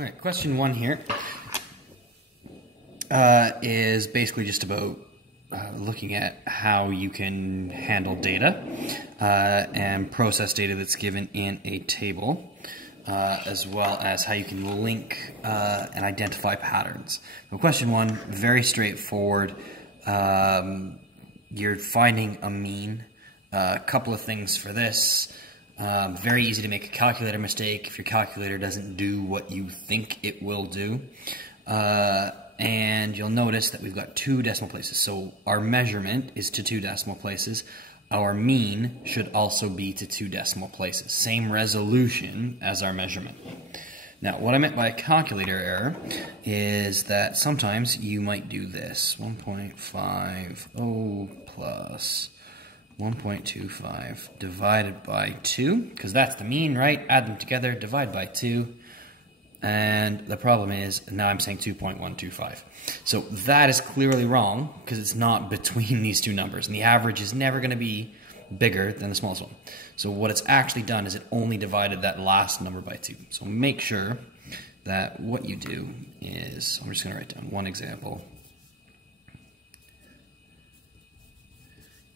All right, question one here is basically just about looking at how you can handle data and process data that's given in a table, as well as how you can link and identify patterns. So question one, very straightforward. You're finding a mean. A couple of things for this. Very easy to make a calculator mistake if your calculator doesn't do what you think it will do. And you'll notice that we've got 2 decimal places. So our measurement is to 2 decimal places. Our mean should also be to 2 decimal places. Same resolution as our measurement. Now, what I meant by a calculator error is that sometimes you might do this. 1.50 plus 1.25 divided by 2, because that's the mean, right? Add them together, divide by 2. And the problem is, now I'm saying 2.125. So that is clearly wrong, because it's not between these 2 numbers. And the average is never going to be bigger than the smallest one. So what it's actually done is it only divided that last number by 2. So make sure that what you do is, I'm just going to write down one example.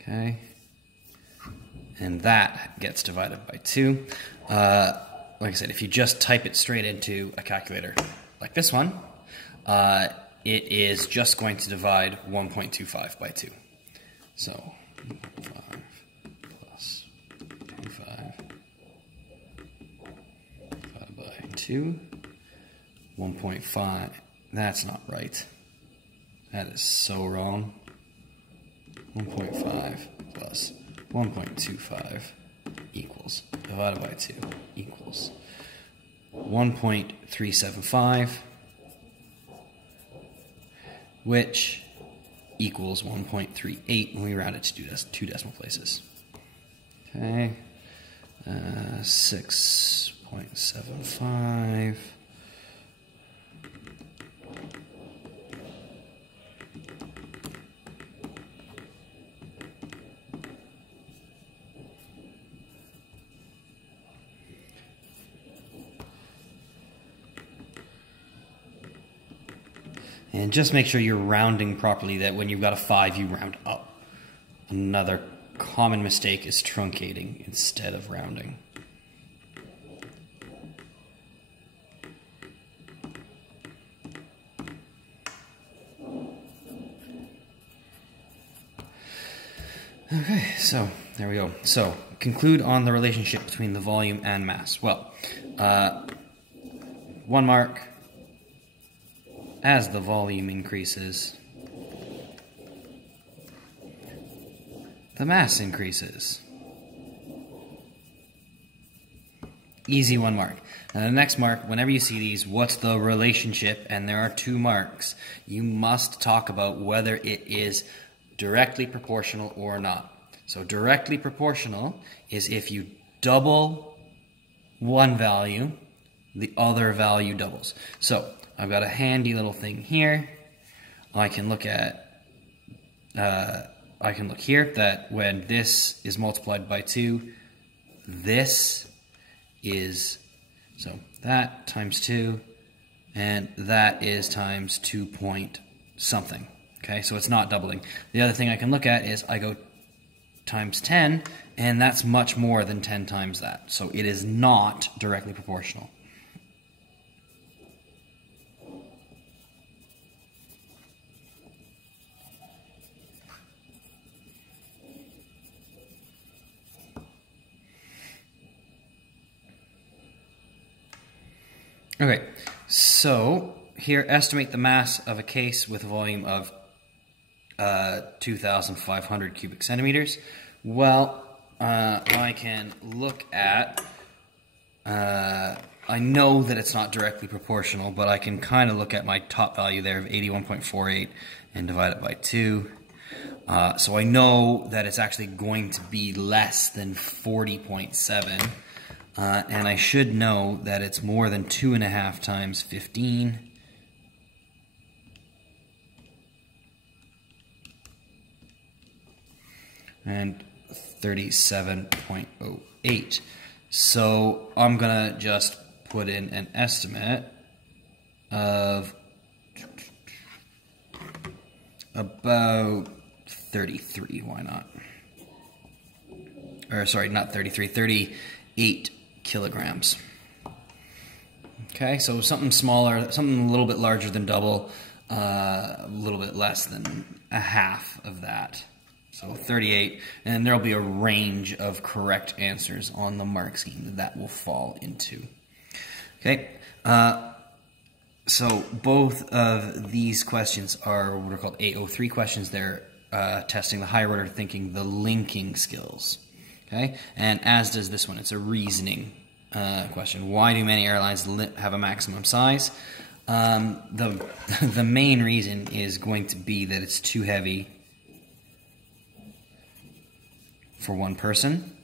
Okay. And that gets divided by 2. Like I said, if you just type it straight into a calculator like this one, it is just going to divide 1.25 by 2. So 5 plus 25 divided by 2, 1.5. That's not right. That is so wrong. 1.5 plus 1.25 equals, divided by 2 equals 1.375, which equals 1.38 when we round it to 2 decimal places. Okay, 6.75. And just make sure you're rounding properly, that when you've got a 5, you round up. Another common mistake is truncating instead of rounding. Okay, so there we go. So conclude on the relationship between the volume and mass. Well, 1 mark. As the volume increases, the mass increases. Easy 1 mark. Now the next mark, whenever you see these, what's the relationship? And there are 2 marks. You must talk about whether it is directly proportional or not. So directly proportional is if you double one value, the other value doubles. So I've got a handy little thing here. I can look at, I can look here that when this is multiplied by 2, this is, so that times 2, and that is times 2 point something. Okay, so it's not doubling. The other thing I can look at is I go times 10, and that's much more than 10 times that. So it is not directly proportional. Okay, so here, estimate the mass of a case with a volume of 2,500 cubic centimeters. Well, I can look at, I know that it's not directly proportional, but I can kind of look at my top value there of 81.48 and divide it by 2. So I know that it's actually going to be less than 40.7. And I should know that it's more than 2.5 times 15. And 37.08. So I'm going to just put in an estimate of about 33, why not? Or sorry, not 33, 38 kilograms. Okay, so something smaller, something a little bit larger than double, a little bit less than a half of that. So 38, and there'll be a range of correct answers on the mark scheme that will fall into. Okay, so both of these questions are what are called A03 questions. They're testing the higher order thinking, the linking skills. Okay, and as does this one, it's a reasoning question. Why do many airlines have a maximum size? The main reason is going to be that it's too heavy for one person.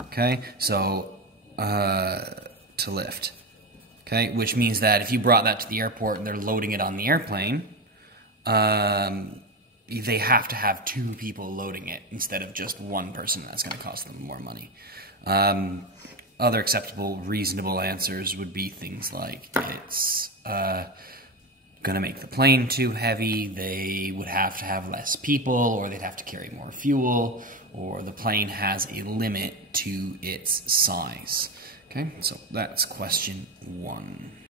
Okay, so to lift. Okay, which means that if you brought that to the airport and they're loading it on the airplane, they have to have 2 people loading it instead of just one person. That's going to cost them more money. Other acceptable, reasonable answers would be things like it's going to make the plane too heavy, they would have to have less people, or they'd have to carry more fuel, or the plane has a limit to its size. Okay, so that's question 1.